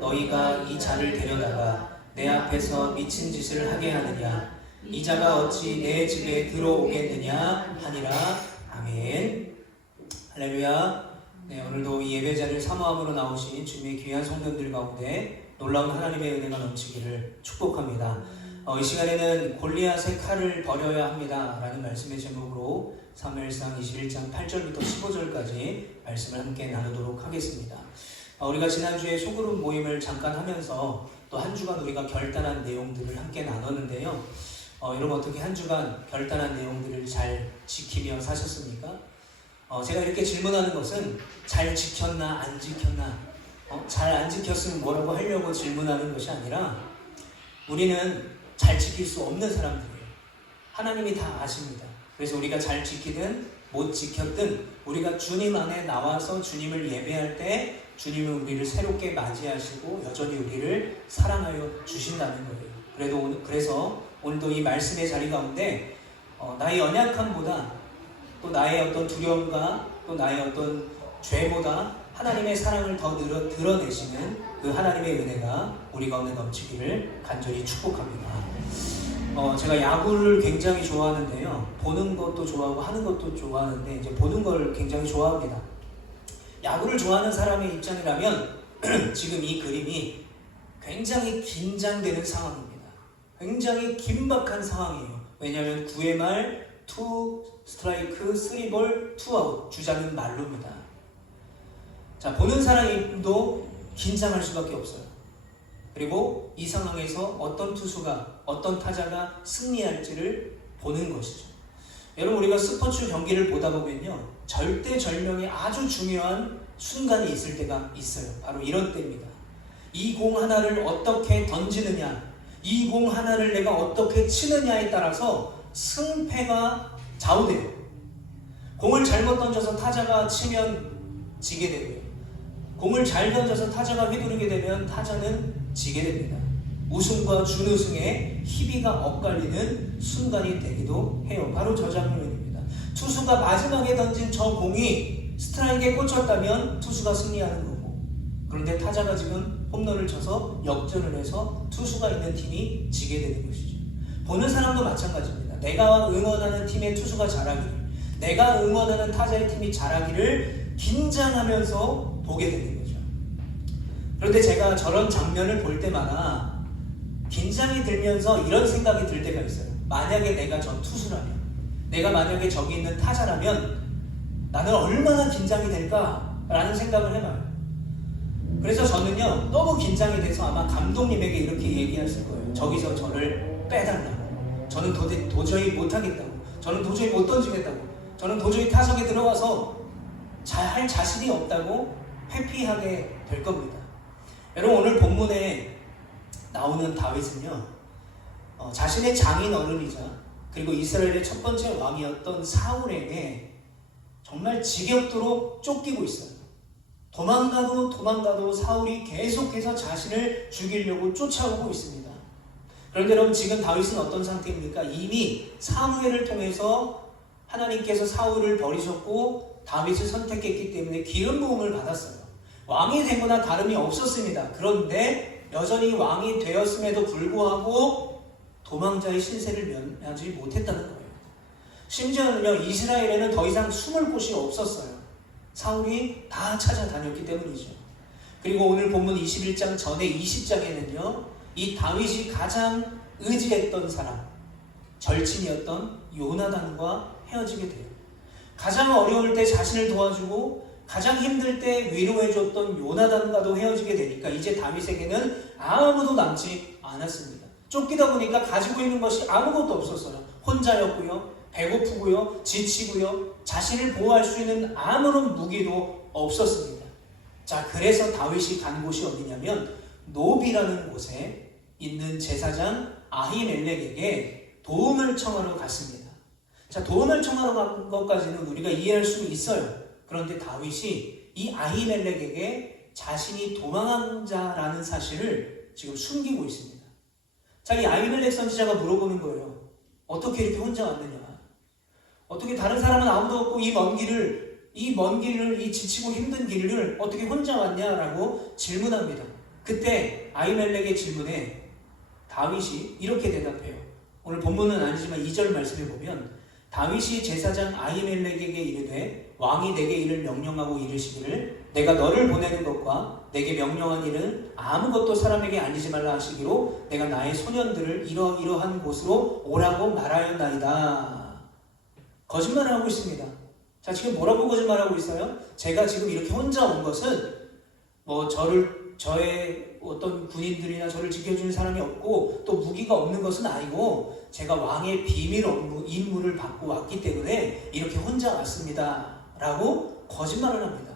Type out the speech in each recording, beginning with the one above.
너희가 이 자를 데려다가 내 앞에서 미친 짓을 하게 하느냐? 이 자가 어찌 내 집에 들어오겠느냐 하니라. 아멘. 할렐루야. 네, 오늘도 이 예배자를 사모함으로 나오신 주님의 귀한 성도들 가운데 놀라운 하나님의 은혜가 넘치기를 축복합니다. 이 시간에는 골리앗의 칼을 버려야 합니다 라는 말씀의 제목으로 사무엘상 21장 8절부터 15절까지 말씀을 함께 나누도록 하겠습니다. 우리가 지난주에 소그룹 모임을 잠깐 하면서 또 한 주간 우리가 결단한 내용들을 함께 나눴는데요. 여러분 어떻게 한 주간 결단한 내용들을 잘 지키며 사셨습니까? 제가 이렇게 질문하는 것은 잘 지켰나 안 지켰나, 잘 안 지켰으면 뭐라고 하려고 질문하는 것이 아니라 우리는 잘 지킬 수 없는 사람들이에요. 하나님이 다 아십니다. 그래서 우리가 잘 지키든 못 지켰든 우리가 주님 안에 나와서 주님을 예배할 때 주님은 우리를 새롭게 맞이하시고 여전히 우리를 사랑하여 주신다는 거예요. 그래서 오늘도 이 말씀의 자리 가운데 나의 연약함보다 또 나의 어떤 두려움과 또 나의 어떤 죄보다 하나님의 사랑을 더 드러내시는 그 하나님의 은혜가 우리 가운데 넘치기를 간절히 축복합니다. 제가 야구를 굉장히 좋아하는데요. 보는 것도 좋아하고 하는 것도 좋아하는데 이제 보는 걸 굉장히 좋아합니다. 야구를 좋아하는 사람의 입장이라면 지금 이 그림이 굉장히 긴장되는 상황입니다. 굉장히 긴박한 상황이에요. 왜냐하면 9회 말 2 스트라이크 3볼 2아웃, 주자는 말루입니다. 자, 보는 사람도 긴장할 수밖에 없어요. 그리고 이 상황에서 어떤 투수가 어떤 타자가 승리할지를 보는 것이죠. 여러분 우리가 스포츠 경기를 보다 보면요, 절대절명의 아주 중요한 순간이 있을 때가 있어요. 바로 이런 때입니다. 이 공 하나를 어떻게 던지느냐, 이 공 하나를 내가 어떻게 치느냐에 따라서 승패가 좌우돼요. 공을 잘못 던져서 타자가 치면 지게 되고요, 공을 잘 던져서 타자가 휘두르게 되면 타자는 지게 됩니다. 우승과 준우승의 희비가 엇갈리는 순간이 되기도 해요. 바로 저 장면입니다. 투수가 마지막에 던진 저 공이 스트라이크에 꽂혔다면 투수가 승리하는 거고, 그런데 타자가 지금 홈런을 쳐서 역전을 해서 투수가 있는 팀이 지게 되는 것이죠. 보는 사람도 마찬가지입니다. 내가 응원하는 팀의 투수가 잘하기를, 내가 응원하는 타자의 팀이 잘하기를 긴장하면서 보게 되는 거죠. 그런데 제가 저런 장면을 볼 때마다 긴장이 들면서 이런 생각이 들 때가 있어요. 만약에 내가 저 투수라면, 내가 만약에 저기 있는 타자라면 나는 얼마나 긴장이 될까라는 생각을 해봐요. 그래서 저는요, 너무 긴장이 돼서 아마 감독님에게 이렇게 얘기했을 거예요. 저기서 저를 빼달라고. 저는 도저히 못하겠다고. 저는 도저히 못 던지겠다고. 저는 도저히 타석에 들어가서 할 자신이 없다고 회피하게 될 겁니다. 여러분 오늘 본문에 나오는 다윗은요, 자신의 장인 어른이자 그리고 이스라엘의 첫 번째 왕이었던 사울에게 정말 지겹도록 쫓기고 있어요. 도망가도 사울이 계속해서 자신을 죽이려고 쫓아오고 있습니다. 그런데 여러분 지금 다윗은 어떤 상태입니까? 이미 사무엘을 통해서 하나님께서 사울을 버리셨고 다윗을 선택했기 때문에 기름 부음을 받았어요. 왕이 되거나 다름이 없었습니다. 그런데 여전히 왕이 되었음에도 불구하고 도망자의 신세를 면하지 못했다는 거예요. 심지어는요, 이스라엘에는 더 이상 숨을 곳이 없었어요. 사울이 다 찾아다녔기 때문이죠. 그리고 오늘 본문 21장 전에 20장에는요, 이 다윗이 가장 의지했던 사람, 절친이었던 요나단과 헤어지게 돼요. 가장 어려울 때 자신을 도와주고 가장 힘들 때 위로해줬던 요나단과도 헤어지게 되니까 이제 다윗에게는 아무도 남지 않았습니다. 쫓기다 보니까 가지고 있는 것이 아무것도 없었어요. 혼자였고요, 배고프고요, 지치고요, 자신을 보호할 수 있는 아무런 무기도 없었습니다. 자, 그래서 다윗이 간 곳이 어디냐면 노비라는 곳에 있는 제사장 아히멜렉에게 도움을 청하러 갔습니다. 자, 도움을 청하러 간 것까지는 우리가 이해할 수 있어요. 그런데 다윗이 이 아히멜렉에게 자신이 도망한 자라는 사실을 지금 숨기고 있습니다. 자, 이 아히멜렉 선지자가 물어보는 거예요. 어떻게 이렇게 혼자 왔느냐? 어떻게 다른 사람은 아무도 없고 이 먼 길을, 이 지치고 힘든 길을 어떻게 혼자 왔냐라고 질문합니다. 그때 아히멜렉의 질문에 다윗이 이렇게 대답해요. 오늘 본문은 아니지만 2절 말씀에 보면 다윗이 제사장 아히멜렉에게 이르되 왕이 내게 이를 명령하고 이르시기를 내가 너를 보내는 것과 내게 명령한 일은 아무것도 사람에게 알리지 말라 하시기로 내가 나의 소년들을 이러이러한 곳으로 오라고 말하였나이다. 거짓말을 하고 있습니다. 자, 지금 뭐라고 거짓말하고 있어요? 제가 지금 이렇게 혼자 온 것은 저의 어떤 군인들이나 저를 지켜주는 사람이 없고 또 무기가 없는 것은 아니고 제가 왕의 비밀 임무를 받고 왔기 때문에 이렇게 혼자 왔습니다 라고 거짓말을 합니다.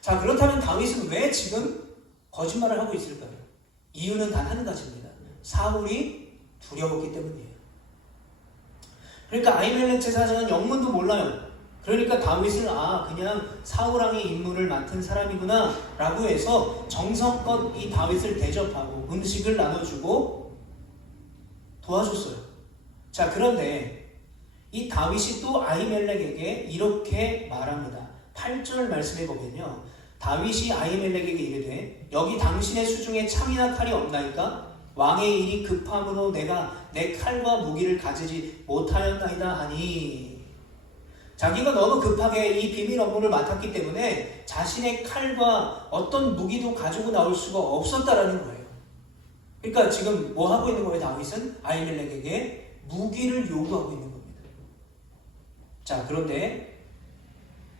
자, 그렇다면 다윗은 왜 지금 거짓말을 하고 있을까요? 이유는 단 한 가지입니다. 사울이 두려웠기 때문이에요. 그러니까 아히멜렉 제사장은 영문도 몰라요. 그러니까 다윗을 그냥 사울왕의 임무를 맡은 사람이구나 라고 해서 정성껏 이 다윗을 대접하고 음식을 나눠주고 도와줬어요. 자, 그런데 이 다윗이 또 아히멜렉에게 이렇게 말합니다. 8절 말씀해 보면요, 다윗이 아히멜렉에게 이르되 여기 당신의 수중에 창이나 칼이 없나이까? 왕의 일이 급함으로 내가 내 칼과 무기를 가지지 못하였나이다 하니. 자기가 너무 급하게 이 비밀 업무를 맡았기 때문에 자신의 칼과 어떤 무기도 가지고 나올 수가 없었다라는 거예요. 그러니까 지금 뭐 하고 있는 거예요? 다윗은 아히멜렉에게 무기를 요구하고 있는 겁니다. 자, 그런데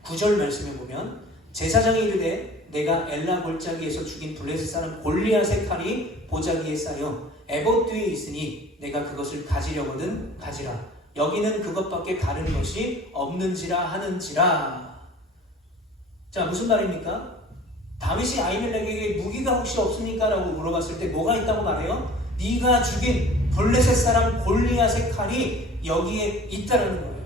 9절 말씀에 보면 제사장이 이르되 내가 엘라 골짜기에서 죽인 블레셋 사람 골리앗의 칼이 보자기에 쌓여 에봇 뒤에 있으니 내가 그것을 가지려거든 가지라. 여기는 그것밖에 다른 것이 없는지라 하는지라. 자, 무슨 말입니까? 다윗이 아히멜렉에게 무기가 혹시 없습니까? 라고 물어봤을 때 뭐가 있다고 말해요? 네가 죽인 블레셋 사람 골리앗의 칼이 여기에 있다라는 거예요.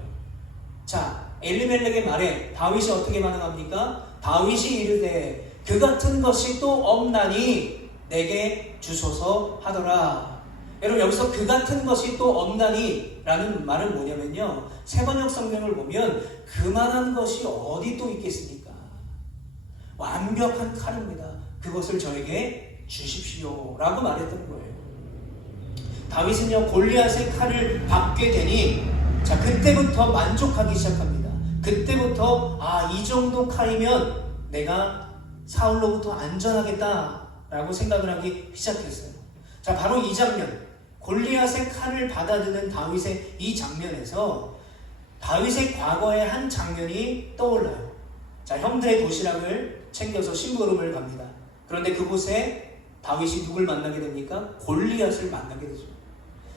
자, 엘리멜렉의 말에 다윗이 어떻게 반응합니까? 다윗이 이르되 그 같은 것이 또 없나니 내게 주소서 하더라. 여러분, 여기서 그 같은 것이 또 없나니 라는 말은 뭐냐면요, 세번역 성경을 보면 그만한 것이 어디 또 있겠습니까? 완벽한 칼입니다. 그것을 저에게 주십시오 라고 말했던 거예요. 다윗은요, 골리앗의 칼을 받게 되니 자, 그때부터 만족하기 시작합니다. 그때부터 이 정도 칼이면 내가 사울로부터 안전하겠다 라고 생각을 하기 시작했어요. 자, 바로 이 장면, 골리앗의 칼을 받아드는 다윗의 이 장면에서 다윗의 과거의 한 장면이 떠올라요. 자, 형들의 도시락을 챙겨서 심부름을 갑니다. 그런데 그곳에 다윗이 누굴 만나게 됩니까? 골리앗을 만나게 되죠.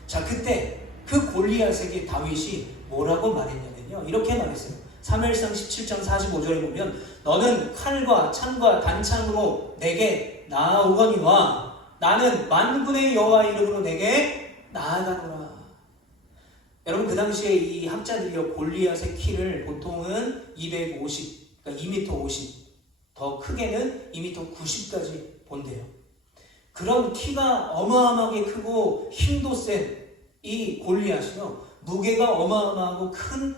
자, 그때 그 골리앗에게 다윗이 뭐라고 말했냐면요, 이렇게 말했어요. 사무엘상 17장 45절에 보면 너는 칼과 창과 단창으로 내게 나아오거니와 나는 만군의 여호와 이름으로 내게 나아가노라. 여러분, 그 당시에 이 학자들이요, 골리앗의 키를 보통은 250, 그러니까 2m 50, 더 크게는 2m 90까지 본대요. 그런 키가 어마어마하게 크고 힘도 센 이 골리앗이요, 무게가 어마어마하고 큰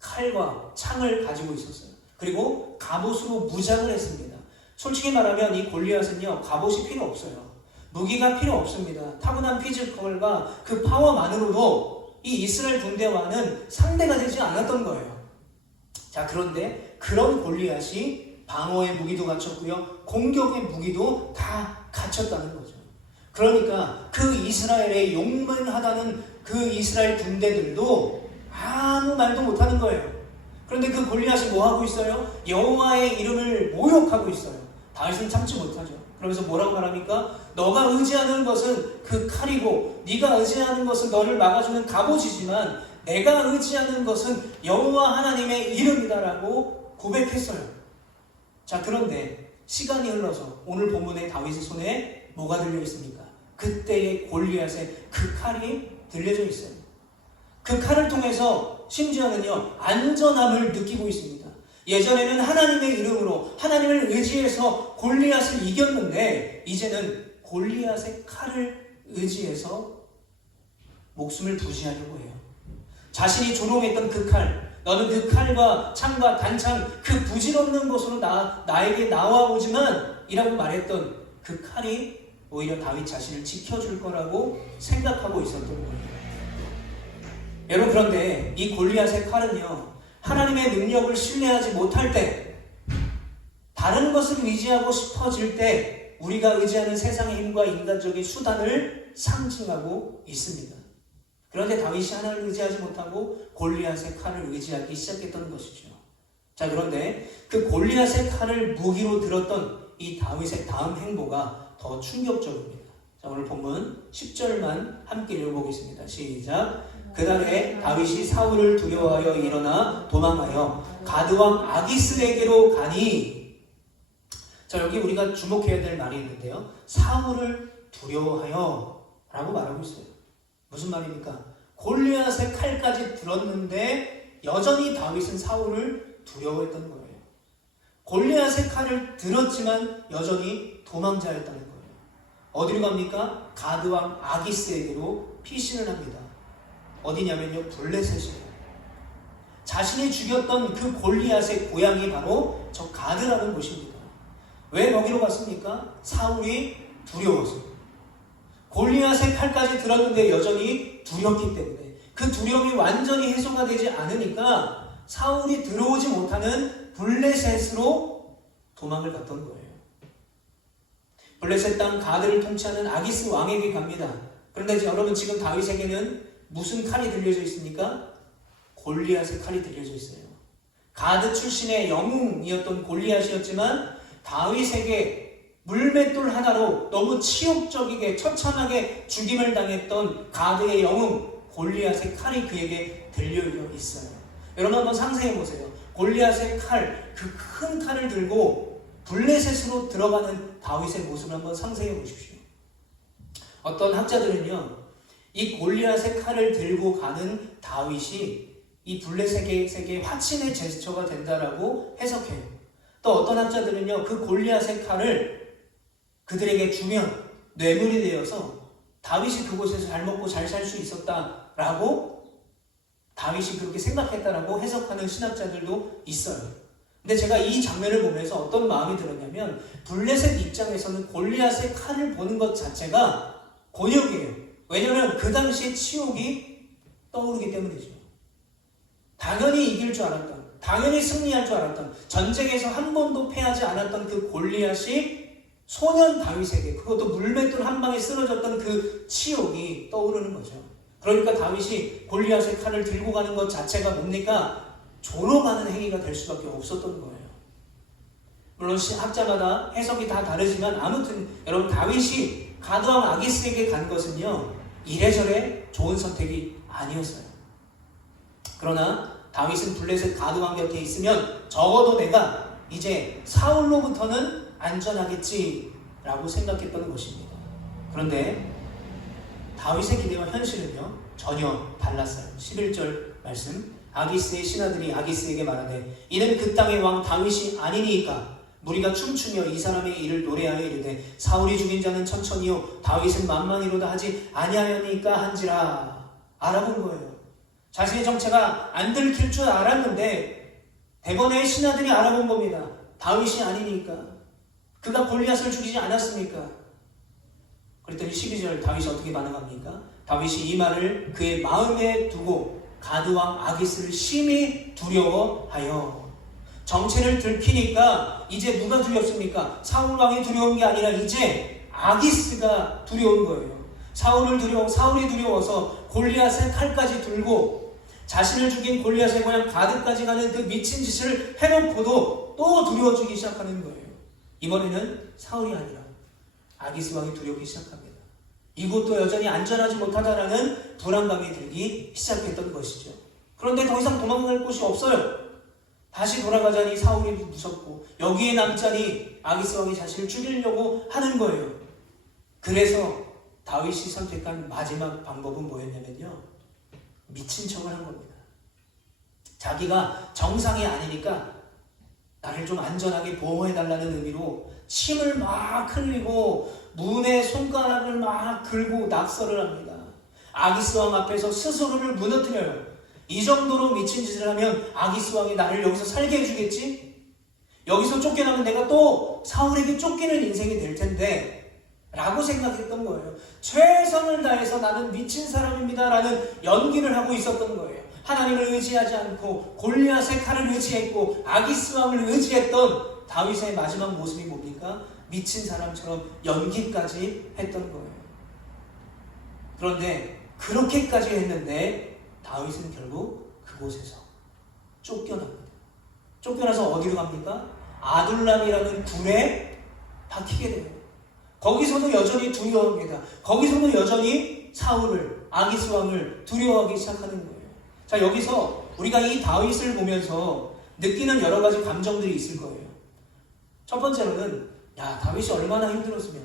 칼과 창을 가지고 있었어요. 그리고 갑옷으로 무장을 했습니다. 솔직히 말하면 이 골리앗은요, 갑옷이 필요 없어요. 무기가 필요 없습니다. 타고난 피지컬과 그 파워만으로도 이 이스라엘 군대와는 상대가 되지 않았던 거예요. 자, 그런데 그런 골리앗이 방어의 무기도 갖췄고요, 공격의 무기도 다 갖췄다는 거죠. 그러니까 그 이스라엘의 용맹하다는 그 이스라엘 군대들도 아무 말도 못하는 거예요. 그런데 그 골리앗이 뭐 하고 있어요? 여호와의 이름을 모욕하고 있어요. 다윗은 참지 못하죠. 그러면서 뭐라고 말합니까? 너가 의지하는 것은 그 칼이고 네가 의지하는 것은 너를 막아주는 갑옷이지만 내가 의지하는 것은 여호와 하나님의 이름이다라고 고백했어요. 자, 그런데 시간이 흘러서 오늘 본문의 다윗의 손에 뭐가 들려 있습니까? 그때의 골리앗의 그 칼이 들려져 있어요. 그 칼을 통해서 심지어는요, 안전함을 느끼고 있습니다. 예전에는 하나님의 이름으로 하나님을 의지해서 골리앗을 이겼는데 이제는 골리앗의 칼을 의지해서 목숨을 부지하려고 해요. 자신이 조롱했던 그 칼, 너는 그 칼과 창과 단창 그 부질없는 것으로 나에게 나와오지만 이라고 말했던 그 칼이 오히려 다윗 자신을 지켜줄 거라고 생각하고 있었던 거예요. 여러분, 그런데 이 골리앗의 칼은요, 하나님의 능력을 신뢰하지 못할 때, 다른 것을 의지하고 싶어질 때 우리가 의지하는 세상의 힘과 인간적인 수단을 상징하고 있습니다. 그런데 다윗이 하나님을 의지하지 못하고 골리앗의 칼을 의지하기 시작했던 것이죠. 자, 그런데 그 골리앗의 칼을 무기로 들었던 이 다윗의 다음 행보가 더 충격적입니다. 자, 오늘 본문 10절만 함께 읽어보겠습니다. 시작. 그날에 다윗이 사울을 두려워하여 일어나 도망하여 가드왕 아기스에게로 가니. 자, 여기 우리가 주목해야 될 말이 있는데요. 사울을 두려워하여 라고 말하고 있어요. 무슨 말입니까? 골리앗의 칼까지 들었는데 여전히 다윗은 사울을 두려워했던 거예요. 골리앗의 칼을 들었지만 여전히 도망자였다는 거예요. 어디로 갑니까? 가드왕 아기스에게로 피신을 합니다. 어디냐면요, 블레셋이에요. 자신이 죽였던 그 골리앗의 고향이 바로 저 가드라는 곳입니다. 왜 거기로 갔습니까? 사울이 두려워서. 골리앗의 칼까지 들었는데 여전히 두렵기 때문에, 그 두려움이 완전히 해소가 되지 않으니까 사울이 들어오지 못하는 블레셋으로 도망을 갔던 거예요. 블레셋 땅 가드를 통치하는 아기스 왕에게 갑니다. 그런데 여러분, 지금 다윗에게는 무슨 칼이 들려져 있습니까? 골리앗의 칼이 들려져 있어요. 가드 출신의 영웅이었던 골리앗이었지만 다윗에게 물맷돌 하나로 너무 치욕적이게 처참하게 죽임을 당했던 가드의 영웅 골리앗의 칼이 그에게 들려 있어요. 여러분, 한번 상상해 보세요. 골리앗의 칼, 그 큰 칼을 들고 블레셋으로 들어가는 다윗의 모습을 한번 상상해 보십시오. 어떤 학자들은요, 이 골리앗의 칼을 들고 가는 다윗이 이 블레셋에게 화친의 제스처가 된다라고 해석해요. 또 어떤 학자들은요, 그 골리앗의 칼을 그들에게 주면 뇌물이 되어서 다윗이 그곳에서 잘 먹고 잘 살 수 있었다라고, 다윗이 그렇게 생각했다라고 해석하는 신학자들도 있어요. 근데 제가 이 장면을 보면서 어떤 마음이 들었냐면, 블레셋 입장에서는 골리앗의 칼을 보는 것 자체가 곤욕이에요. 왜냐하면 그 당시에 치욕이 떠오르기 때문이죠. 당연히 이길 줄 알았던, 당연히 승리할 줄 알았던, 전쟁에서 한 번도 패하지 않았던 그 골리앗이 소년 다윗에게, 그것도 물맷돌 한 방에 쓰러졌던 그 치욕이 떠오르는 거죠. 그러니까 다윗이 골리앗의 칼을 들고 가는 것 자체가 뭡니까? 조롱하는 행위가 될 수밖에 없었던 거예요. 물론 학자마다 해석이 다 다르지만, 아무튼 여러분, 다윗이 가드왕 아기스에게 간 것은요, 이래저래 좋은 선택이 아니었어요. 그러나 다윗은 블레셋 가드왕 곁에 있으면 적어도 내가 이제 사울로부터는 안전하겠지라고 생각했던 것입니다. 그런데 다윗의 기대와 현실은요, 전혀 달랐어요. 11절 말씀. 아기스의 신하들이 아기스에게 말하되, 이는 그 땅의 왕 다윗이 아니니까 무리가 춤추며 이 사람의 일을 노래하여 이르되, 사울이 죽인 자는 천천히요 다윗은 만만히로다 하지 아니하였니까 한지라. 알아본 거예요. 자신의 정체가 안 들킬 줄 알았는데 대번의 신하들이 알아본 겁니다. 다윗이 아니니까. 그가 골리앗을 죽이지 않았습니까? 그랬더니 12절 다윗이 어떻게 반응합니까? 다윗이 이 말을 그의 마음에 두고 가드왕 아기스를 심히 두려워하여. 정체를 들키니까 이제 누가 두렵습니까? 사울왕이 두려운 게 아니라 이제 아기스가 두려운 거예요. 사울이 두려워서 골리앗의 칼까지 들고 자신을 죽인 골리앗의 고향 가드까지 가는 그 미친 짓을 해놓고도 또 두려워지기 시작하는 거예요. 이번에는 사울이 아니라 아기스 왕이 두렵기 시작합니다. 이곳도 여전히 안전하지 못하다라는 불안감이 들기 시작했던 것이죠. 그런데 더 이상 도망갈 곳이 없어요. 다시 돌아가자니 사울이 무섭고, 여기에 남자니 아기스 왕이 자신을 죽이려고 하는 거예요. 그래서 다윗이 선택한 마지막 방법은 뭐였냐면요, 미친 척을 한 겁니다. 자기가 정상이 아니니까 나를 좀 안전하게 보호해달라는 의미로 침을 막 흘리고 문에 손가락을 막 긁고 낙서를 합니다. 아기스 왕 앞에서 스스로를 무너뜨려요. 이 정도로 미친 짓을 하면 아기스 왕이 나를 여기서 살게 해주겠지? 여기서 쫓겨나면 내가 또 사울에게 쫓기는 인생이 될 텐데 라고 생각했던 거예요. 최선을 다해서 나는 미친 사람입니다 라는 연기를 하고 있었던 거예요. 하나님을 의지하지 않고 골리앗의 칼을 의지했고 아기스 왕을 의지했던 다윗의 마지막 모습이 뭡니까? 미친 사람처럼 연기까지 했던 거예요. 그런데 그렇게까지 했는데 다윗은 결국 그곳에서 쫓겨납니다. 쫓겨나서 어디로 갑니까? 아둘람이라는 굴에 박히게 돼요. 거기서도 여전히 두려워합니다. 거기서도 여전히 사울을, 아기스 왕을 두려워하기 시작하는 거예요. 자, 여기서 우리가 이 다윗을 보면서 느끼는 여러 가지 감정들이 있을 거예요. 첫 번째로는 다윗이 얼마나 힘들었으면,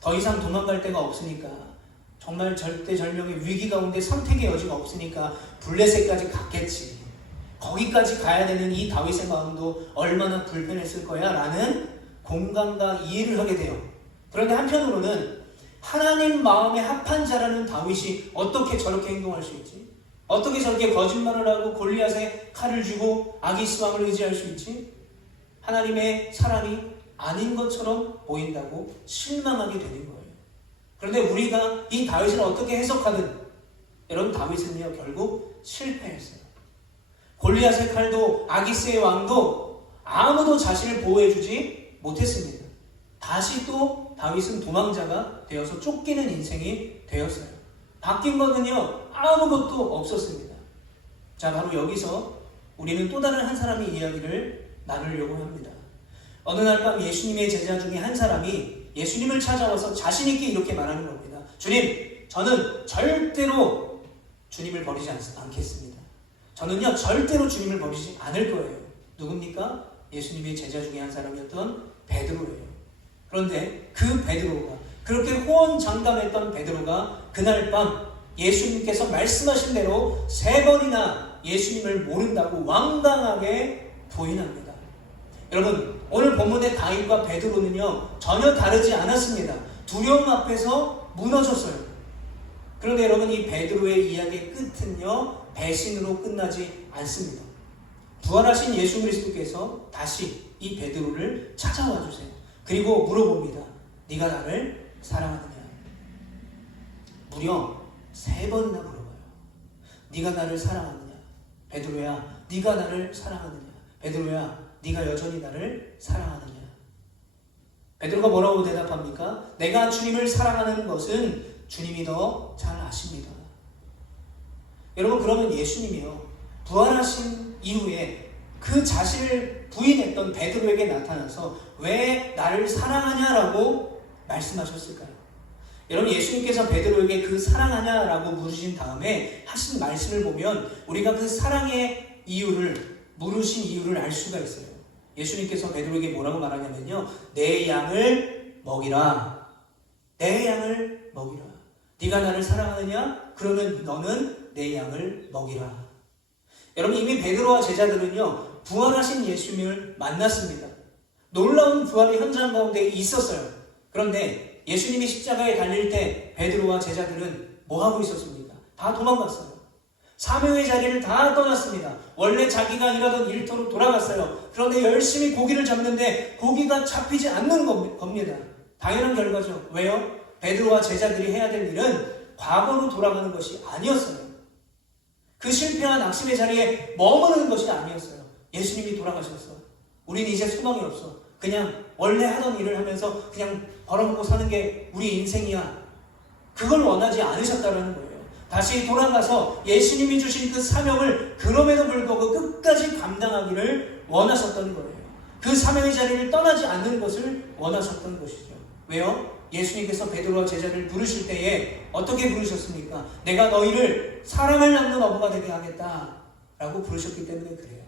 더 이상 도망갈 데가 없으니까, 정말 절대절명의 위기 가운데 선택의 여지가 없으니까 블레셋까지 갔겠지. 거기까지 가야 되는 이 다윗의 마음도 얼마나 불편했을 거야 라는 공감과 이해를 하게 돼요. 그런데 한편으로는 하나님 마음에 합한 자라는 다윗이 어떻게 저렇게 행동할 수 있지? 어떻게 저렇게 거짓말을 하고 골리앗의 칼을 쥐고 아기스 왕을 의지할 수 있지? 하나님의 사람이 아닌 것처럼 보인다고 실망하게 되는 거예요. 그런데 우리가 이 다윗을 어떻게 해석하든, 여러분, 다윗은요 결국 실패했어요. 골리앗의 칼도 아기스의 왕도 아무도 자신을 보호해주지 못했습니다. 다시 또 다윗은 도망자가 되어서 쫓기는 인생이 되었어요. 바뀐 거는요 아무것도 없었습니다. 자, 바로 여기서 우리는 또 다른 한 사람의 이야기를 나누려고 합니다. 어느 날 밤 예수님의 제자 중에 한 사람이 예수님을 찾아와서 자신 있게 이렇게 말하는 겁니다. 주님, 저는 절대로 주님을 버리지 않겠습니다. 저는요 절대로 주님을 버리지 않을 거예요. 누굽니까? 예수님의 제자 중에 한 사람이었던 베드로예요. 그런데 그 베드로가, 그렇게 호언장담했던 베드로가 그날 밤 예수님께서 말씀하신 대로 3번이나 예수님을 모른다고 왕당하게 부인합니다. 여러분, 오늘 본문의 다윗과 베드로는요 전혀 다르지 않았습니다. 두려움 앞에서 무너졌어요. 그런데 여러분, 이 베드로의 이야기의 끝은요 배신으로 끝나지 않습니다. 부활하신 예수 그리스도께서 다시 이 베드로를 찾아와 주세요. 그리고 물어봅니다. 네가 나를 사랑하느냐? 무려 3번이나 물어봐요. 네가 나를 사랑하느냐? 베드로야, 네가 나를 사랑하느냐? 베드로야, 네가 여전히 나를 사랑하느냐? 베드로가 뭐라고 대답합니까? 내가 주님을 사랑하는 것은 주님이 더 잘 아십니다. 여러분, 그러면 예수님이요 부활하신 이후에 그 자신을 부인했던 베드로에게 나타나서 왜 나를 사랑하냐라고 말씀하셨을까요? 여러분, 예수님께서 베드로에게 그 사랑하냐라고 물으신 다음에 하신 말씀을 보면 우리가 그 사랑의 이유를, 물으신 이유를 알 수가 있어요. 예수님께서 베드로에게 뭐라고 말하냐면요, 내 양을 먹이라. 내 양을 먹이라. 네가 나를 사랑하느냐? 그러면 너는 내 양을 먹이라. 여러분, 이미 베드로와 제자들은요 부활하신 예수님을 만났습니다. 놀라운 부활의 현장 가운데 있었어요. 그런데 예수님이 십자가에 달릴 때 베드로와 제자들은 뭐 하고 있었습니까? 다 도망갔어요. 사명의 자리를 다 떠났습니다. 원래 자기가 일하던 일터로 돌아갔어요. 그런데 열심히 고기를 잡는데 고기가 잡히지 않는 겁니다. 당연한 결과죠. 왜요? 베드로와 제자들이 해야 될 일은 과거로 돌아가는 것이 아니었어요. 그 실패한 낙심의 자리에 머무르는 것이 아니었어요. 예수님이 돌아가셨어. 우린 이제 소망이 없어. 그냥 원래 하던 일을 하면서 그냥 벌어먹고 사는 게 우리 인생이야. 그걸 원하지 않으셨다는 거예요. 다시 돌아가서 예수님이 주신 그 사명을 그럼에도 불구하고 끝까지 감당하기를 원하셨던 거예요. 그 사명의 자리를 떠나지 않는 것을 원하셨던 것이죠. 왜요? 예수님께서 베드로와 제자를 부르실 때에 어떻게 부르셨습니까? 내가 너희를 사랑을 낳는 어부가 되게 하겠다 라고 부르셨기 때문에 그래요.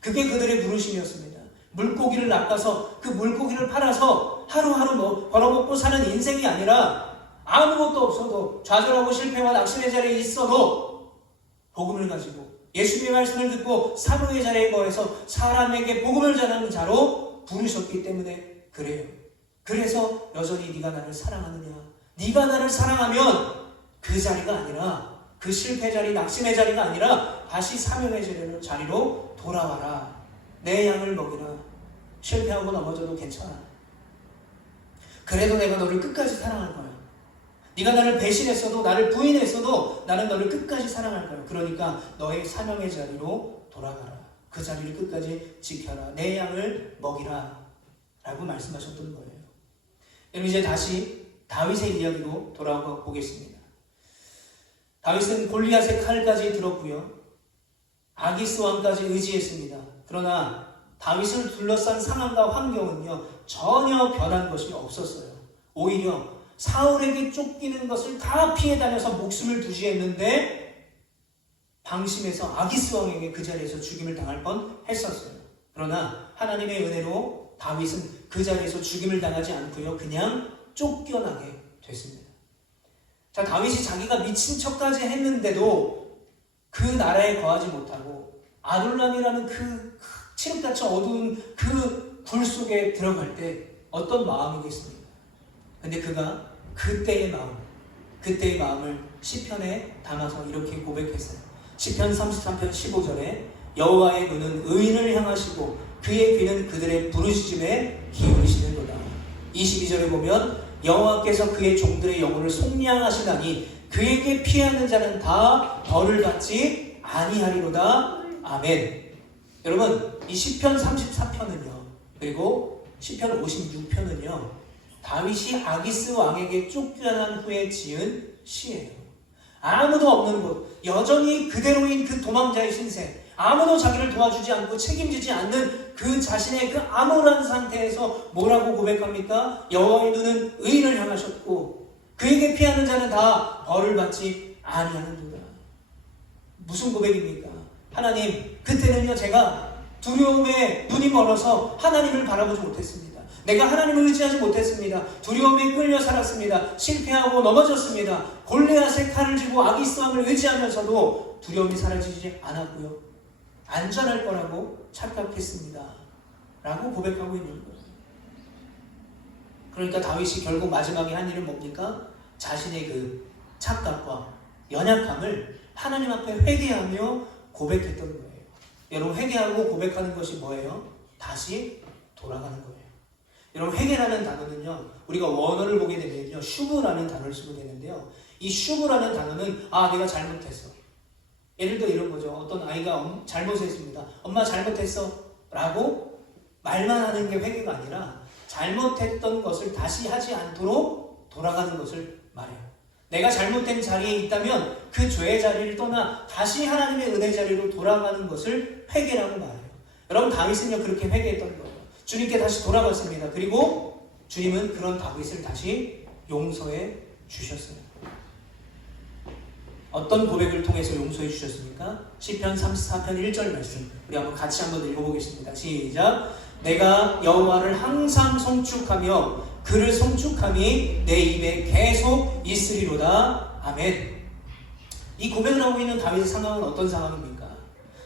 그게 그들의 부르심이었습니다. 물고기를 낚아서 그 물고기를 팔아서 하루하루 벌어먹고 사는 인생이 아니라 아무것도 없어도 좌절하고 실패와 낙심의 자리에 있어도 복음을 가지고 예수님의 말씀을 듣고 사명의 자리에 거해서 사람에게 복음을 전하는 자로 부르셨기 때문에 그래요. 그래서 여전히 네가 나를 사랑하느냐? 네가 나를 사랑하면 그 자리가 아니라, 그 실패 자리, 낙심의 자리가 아니라 다시 사명의 자리로 돌아와라. 내 양을 먹이라. 실패하고 넘어져도 괜찮아. 그래도 내가 너를 끝까지 사랑할 거야. 네가 나를 배신했어도, 나를 부인했어도 나는 너를 끝까지 사랑할 거야. 그러니까 너의 사명의 자리로 돌아가라. 그 자리를 끝까지 지켜라. 내 양을 먹이라 라고 말씀하셨던 거예요. 여러분, 이제 다시 다윗의 이야기로 돌아가 보겠습니다. 다윗은 골리앗의 칼까지 들었고요, 아기스 왕까지 의지했습니다. 그러나 다윗을 둘러싼 상황과 환경은요, 전혀 변한 것이 없었어요. 오히려 사울에게 쫓기는 것을 다 피해 다녀서 목숨을 부지했는데 방심해서 아기스 왕에게 그 자리에서 죽임을 당할 뻔했었어요. 그러나 하나님의 은혜로 다윗은 그 자리에서 죽임을 당하지 않고요, 그냥 쫓겨나게 됐습니다. 자, 다윗이 자기가 미친 척까지 했는데도 그 나라에 거하지 못하고 아둘람이라는 그 칠흑같이 어두운 그 불 속에 들어갈 때 어떤 마음이겠습니까? 근데 그가 그때의 마음을 시편에 담아서 이렇게 고백했어요. 시편 33편 15절에 여호와의 눈은 의인을 향하시고 그의 귀는 그들의 부르짖음에 기울이시는도다. 22절에 보면 여호와께서 그의 종들의 영혼을 속량하시나니 그에게 피하는 자는 다 벌을 받지 아니하리로다. 아멘. 여러분, 이 시편 34편은요, 그리고 시편 56편은요, 다윗이 아기스 왕에게 쫓겨난 후에 지은 시예요. 아무도 없는 곳, 여전히 그대로인 그 도망자의 신세, 아무도 자기를 도와주지 않고 책임지지 않는 그 자신의 그 암울한 상태에서 뭐라고 고백합니까? 여호와의 눈은 의인을 향하셨고 그에게 피하는 자는 다 벌을 받지 아니하는도다. 무슨 고백입니까? 하나님, 그때는요, 제가 두려움에 눈이 멀어서 하나님을 바라보지 못했습니다. 내가 하나님을 의지하지 못했습니다. 두려움에 끌려 살았습니다. 실패하고 넘어졌습니다. 골리앗의 칼을 쥐고 아기스 왕을 의지하면서도 두려움이 사라지지 않았고요, 안전할 거라고 착각했습니다 라고 고백하고 있는 거예요. 그러니까 다윗이 결국 마지막에 한 일은 뭡니까? 자신의 그 착각과 연약함을 하나님 앞에 회개하며 고백했던 거예요. 여러분, 회개하고 고백하는 것이 뭐예요? 다시 돌아가는 거예요. 여러분, 회개라는 단어는요, 우리가 원어를 보게 되면요, 슈브라는 단어를 쓰게 되는데요, 이 슈브라는 단어는 내가 잘못했어. 예를 들어 이런 거죠. 어떤 아이가 잘못했습니다. 엄마 잘못했어 라고 말만 하는 게 회개가 아니라 잘못했던 것을 다시 하지 않도록 돌아가는 것을 말해요. 내가 잘못된 자리에 있다면 그 죄의 자리를 떠나 다시 하나님의 은혜 자리로 돌아가는 것을 회개라고 말해요. 여러분, 다윗은요, 그렇게 회개했던 거예요. 주님께 다시 돌아갔습니다. 그리고 주님은 그런 다윗을 다시 용서해 주셨어요. 어떤 고백을 통해서 용서해 주셨습니까? 시편 34편 1절 말씀, 우리 같이 한번 읽어보겠습니다. 시작. 내가 여호와를 항상 송축하며 그를 송축함이 내 입에 계속 있으리로다. 아멘. 이 고백을 하고 있는 다윗의 상황은 어떤 상황입니까?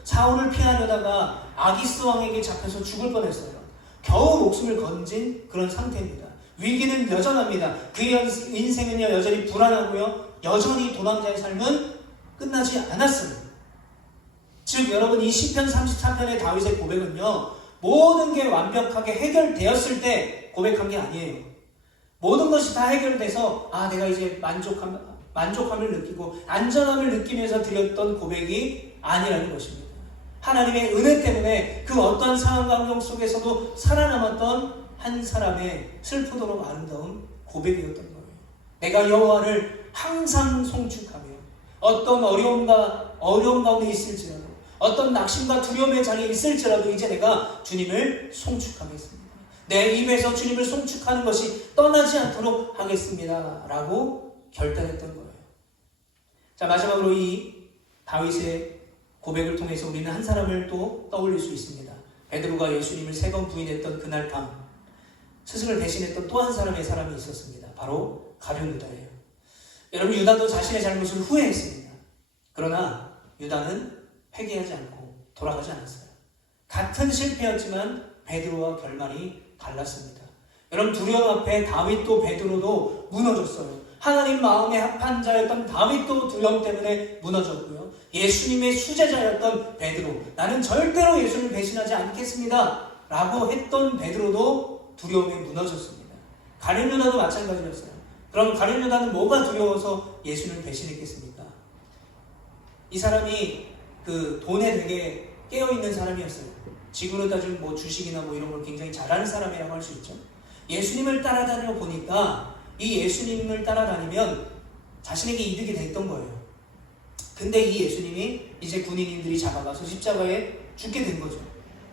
사울을 피하려다가 아기스 왕에게 잡혀서 죽을 뻔했어요. 겨우 목숨을 건진 그런 상태입니다. 위기는 여전합니다. 그의 인생은요, 여전히 불안하고요, 여전히 도망자의 삶은 끝나지 않았습니다. 즉, 여러분, 이 시편 34편의 다윗의 고백은요, 모든 게 완벽하게 해결되었을 때 고백한 게 아니에요. 모든 것이 다 해결돼서 내가 이제 만족함을 느끼고 안전함을 느끼면서 드렸던 고백이 아니라는 것입니다. 하나님의 은혜 때문에 그 어떠한 상황과 환경 속에서도 살아남았던 한 사람의 슬프도록 아름다운 고백이었던 거예요. 내가 여호와를 항상 송축하며 어떤 어려움 가운데 있을지라도, 어떤 낙심과 두려움의 자리에 있을지라도 이제 내가 주님을 송축하겠습니다. 내 입에서 주님을 송축하는 것이 떠나지 않도록 하겠습니다 라고 결단했던 거예요. 자, 마지막으로 이 다윗의 고백을 통해서 우리는 한 사람을 또 떠올릴 수 있습니다. 베드로가 예수님을 3번 부인했던 그날 밤, 스승을 배신했던 또 한 사람이 있었습니다. 바로 가룟 유다예요. 여러분, 유다도 자신의 잘못을 후회했습니다. 그러나 유다는 회개하지 않고 돌아가지 않았어요. 같은 실패였지만 베드로와 결말이 달랐습니다. 여러분, 두려움 앞에 다윗도 베드로도 무너졌어요. 하나님 마음에 합한 자였던 다윗도 두려움 때문에 무너졌고요. 예수님의 수제자였던 베드로, 나는 절대로 예수님을 배신하지 않겠습니다 라고 했던 베드로도 두려움에 무너졌습니다. 가룟 유다도 마찬가지였어요. 그럼 가룟 유다는 뭐가 두려워서 예수님을 배신했겠습니까? 이 사람이 그 돈에 되게 깨어있는 사람이었어요. 지금으로 따지면 뭐 주식이나 뭐 이런 걸 굉장히 잘하는 사람이라고 할 수 있죠. 예수님을 따라다녀 보니까 이 예수님을 따라다니면 자신에게 이득이 됐던 거예요. 근데 이 예수님이 이제 군인들이 잡아가서 십자가에 죽게 된 거죠.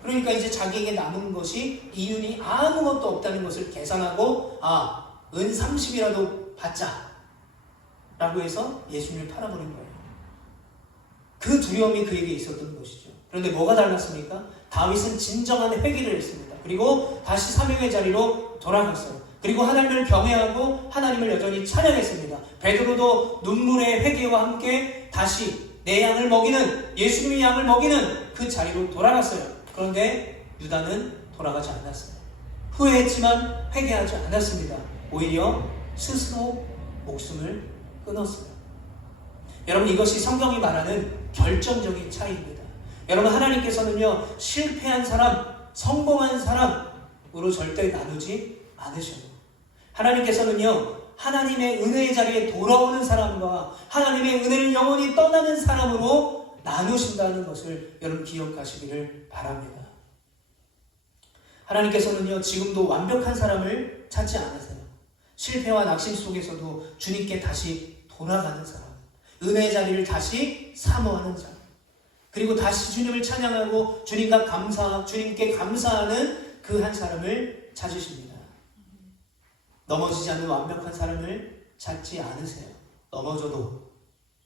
그러니까 이제 자기에게 남은 것이 이윤이 아무것도 없다는 것을 계산하고 은 30이라도 받자 라고 해서 예수님을 팔아버린 거예요. 그 두려움이 그에게 있었던 것이죠. 그런데 뭐가 달랐습니까? 다윗은 진정한 회개를 했습니다. 그리고 다시 사명의 자리로 돌아갔어요. 그리고 하나님을 경외하고 하나님을 여전히 찬양했습니다. 베드로도 눈물의 회개와 함께 다시 내 양을 먹이는, 예수님의 양을 먹이는 그 자리로 돌아갔어요. 그런데 유다는 돌아가지 않았어요. 후회했지만 회개하지 않았습니다. 오히려 스스로 목숨을 끊었어요. 여러분, 이것이 성경이 말하는 결정적인 차이입니다. 여러분, 하나님께서는요, 실패한 사람, 성공한 사람으로 절대 나누지 않으셔요. 하나님께서는요, 하나님의 은혜의 자리에 돌아오는 사람과 하나님의 은혜를 영원히 떠나는 사람으로 나누신다는 것을 여러분 기억하시기를 바랍니다. 하나님께서는요, 지금도 완벽한 사람을 찾지 않으세요. 실패와 낙심 속에서도 주님께 다시 돌아가는 사람, 은혜의 자리를 다시 사모하는 사람, 그리고 다시 주님을 찬양하고 주님께 감사하는 그 한 사람을 찾으십니다. 넘어지지 않는 완벽한 사람을 찾지 않으세요. 넘어져도,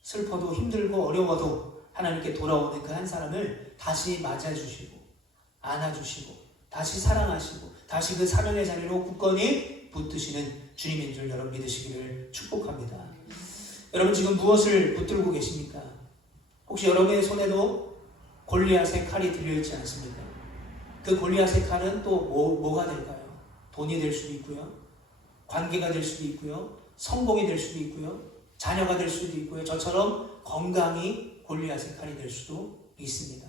슬퍼도, 힘들고 어려워도 하나님께 돌아오는 그 한 사람을 다시 맞아주시고 안아주시고 다시 사랑하시고 다시 그 사명의 자리로 굳건히 붙드시는 주님인 줄 여러분 믿으시기를 축복합니다. 여러분, 지금 무엇을 붙들고 계십니까? 혹시 여러분의 손에도 골리앗의 칼이 들려있지 않습니까? 그 골리앗의 칼은 또 뭐가 될까요? 돈이 될 수도 있고요, 관계가 될 수도 있고요, 성공이 될 수도 있고요, 자녀가 될 수도 있고요, 저처럼 건강이 골리앗의 칼이 될 수도 있습니다.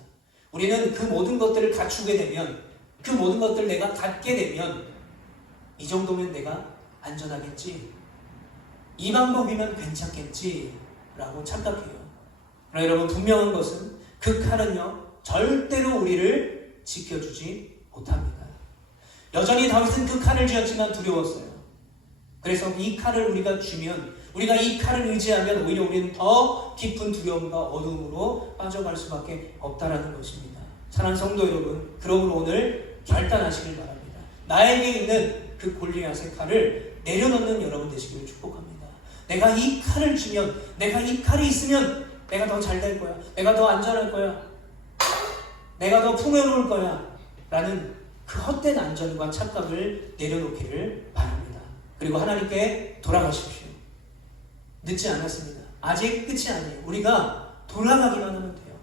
우리는 그 모든 것들을 갖추게 되면, 그 모든 것들을 내가 갖게 되면 이 정도면 내가 안전하겠지, 이 방법이면 괜찮겠지 라고 착각해요. 그러나 여러분, 분명한 것은 그 칼은요, 절대로 우리를 지켜주지 못합니다. 여전히 다윗은 그 칼을 쥐었지만 두려웠어요. 그래서 이 칼을 우리가 쥐면, 우리가 이 칼을 의지하면 오히려 우리는 더 깊은 두려움과 어둠으로 빠져갈 수밖에 없다라는 것입니다. 사랑하는 성도 여러분, 그러므로 오늘 결단하시길 바랍니다. 나에게 있는 그 골리앗의 칼을 내려놓는 여러분 되시기를 축복합니다. 내가 이 칼을 쥐면, 내가 이 칼이 있으면 내가 더 잘 될 거야, 내가 더 안전할 거야, 내가 더 풍요로울 거야 라는 그 헛된 안전과 착각을 내려놓기를 바랍니다. 그리고 하나님께 돌아가십시오. 늦지 않았습니다. 아직 끝이 아니에요. 우리가 돌아가기만 하면 돼요.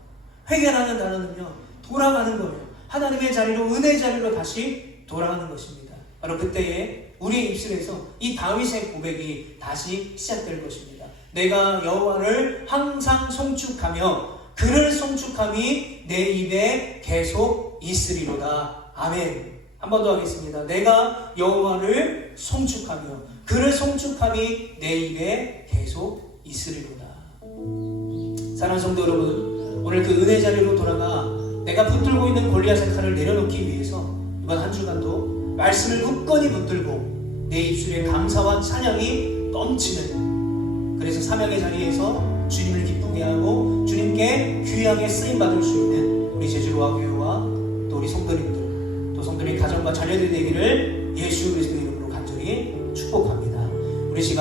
회개라는 단어는요, 돌아가는 거예요. 하나님의 자리로, 은혜의 자리로 다시 돌아가는 것입니다. 바로 그때에 우리의 입술에서 이 다윗의 고백이 다시 시작될 것입니다. 내가 여호와를 항상 송축하며 그를 송축함이 내 입에 계속 있으리로다. 아멘. 한 번 더 하겠습니다. 내가 여호와를 송축하며 그를 송축함이 내 입에 계속 있으리로다. 사랑하는 성도 여러분, 오늘 그 은혜 자리로 돌아가 내가 붙들고 있는 골리앗의 칼을 내려놓기 위해서 이번 한 주간도 말씀을 굳건히 붙들고 내 입술에 감사와 찬양이 넘치는, 그래서 사명의 자리에서 주님을 기쁘게 하고 주님께 귀하게 쓰임받을 수 있는 우리 제주로와 교회와 또 우리 성도님들, 또 성도님 가정과 자녀들이 되기를 예수 그리스도의 이름으로 간절히 축복합니다. 우리 시간